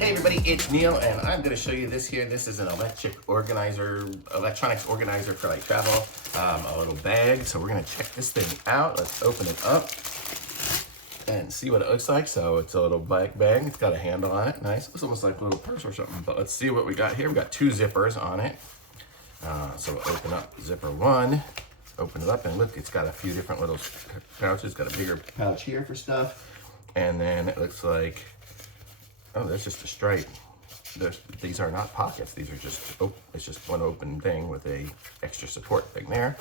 Hey everybody, it's Neil and I'm going to show you this here. This is an electronics organizer for like travel, a little bag. So we're going to check this thing out. Let's open it up and see what it looks like. So it's a little black bag. It's got a handle on it. Nice. It's almost like a little purse or something. But let's see what we got here. We got two zippers on it. So we'll open up zipper one. Open it up and look, it's got a few different little pouches. It's got a bigger pouch here for stuff. And then it looks like, oh, there's just a stripe. These are not pockets. These are just, oh, it's just one open thing with a extra support thing there.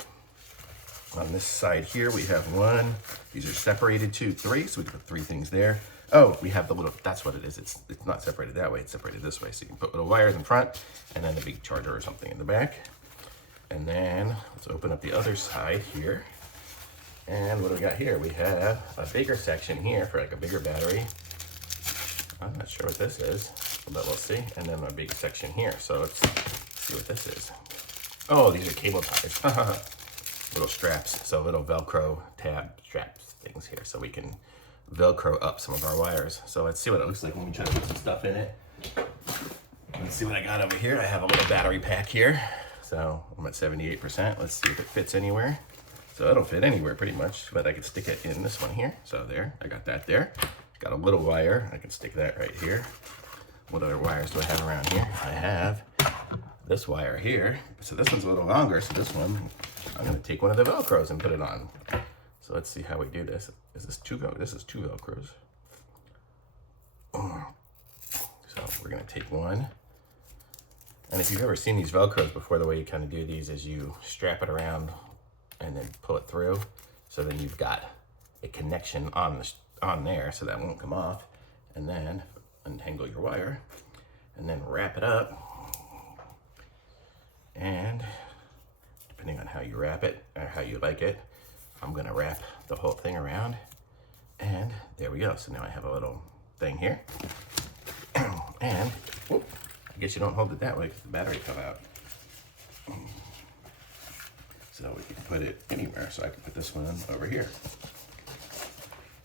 On this side here, we have one. These are separated to three, so we can put three things there. Oh, we have the little, that's what it is. It's not separated that way, it's separated this way. So you can put little wires in front and then a big charger or something in the back. And then let's open up the other side here. And what do we got here? We have a bigger section here for like a bigger battery. I'm not sure what this is, but we'll see. And then a big section here. So let's see what this is. Oh, these are cable ties. Little straps. So little Velcro tab straps things here. So we can Velcro up some of our wires. So let's see what it looks like when we try to put some stuff in it. Let's see what I got over here. I have a little battery pack here. So I'm at 78%. Let's see if it fits anywhere. So it'll fit anywhere pretty much, but I can stick it in this one here. So there, I got that there. Got a little wire, I can stick that right here. What other wires do I have around here? I have this wire here. So this one's a little longer, so this one, I'm gonna take one of the Velcros and put it on. So let's see how we do this. Is this two Velcros? This is two Velcros. So we're gonna take one. And if you've ever seen these Velcros before, the way you kind of do these is you strap it around and then pull it through. So then you've got a connection on there, so that won't come off. And then untangle your wire and then wrap it up. And depending on how you wrap it or how you like it, I'm gonna wrap the whole thing around. And there we go. So now I have a little thing here. And whoop, I guess you don't hold it that way because the battery fell out. So we can put it anywhere. So I can put this one over here.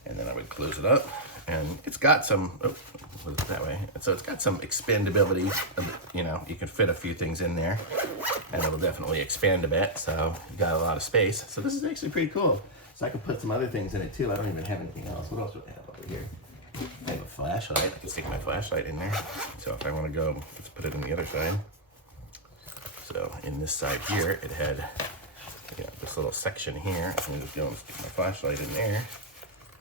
And then I would close it up. And it's got some, oh, put it that way. And so it's got some expandability. You know, you can fit a few things in there and it'll definitely expand a bit. So you got a lot of space. So this is actually pretty cool. So I can put some other things in it too. I don't even have anything else. What else do I have over here? I have a flashlight. I can stick my flashlight in there. So if I want to go, let's put it on the other side. So in this side here, it had, you know, this little section here. I'm just going to stick my flashlight in there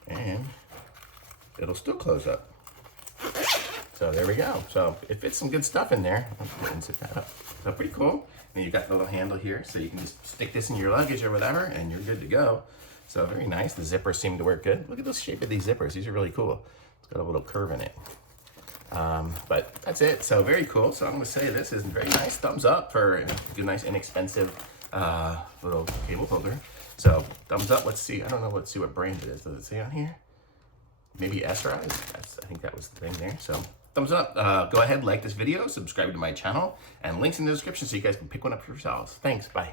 and it'll still close up. So there we go. So it fits some good stuff in there. Let's go and zip that up. So pretty cool. And you've got the little handle here, so you can just stick this in your luggage or whatever, and you're good to go. So very nice. The zippers seem to work good. Look at the shape of these zippers. These are really cool. It's got a little curve in it. But that's it. So very cool. So I'm going to say this is very nice. Thumbs up for a nice, inexpensive little cable holder. So thumbs up. Let's see. I don't know. Let's see what brand it is. Does it say on here? Maybe SRise. I think that was the thing there. So thumbs up. Go ahead, like this video, subscribe to my channel, and links in the description so you guys can pick one up for yourselves. Thanks. Bye.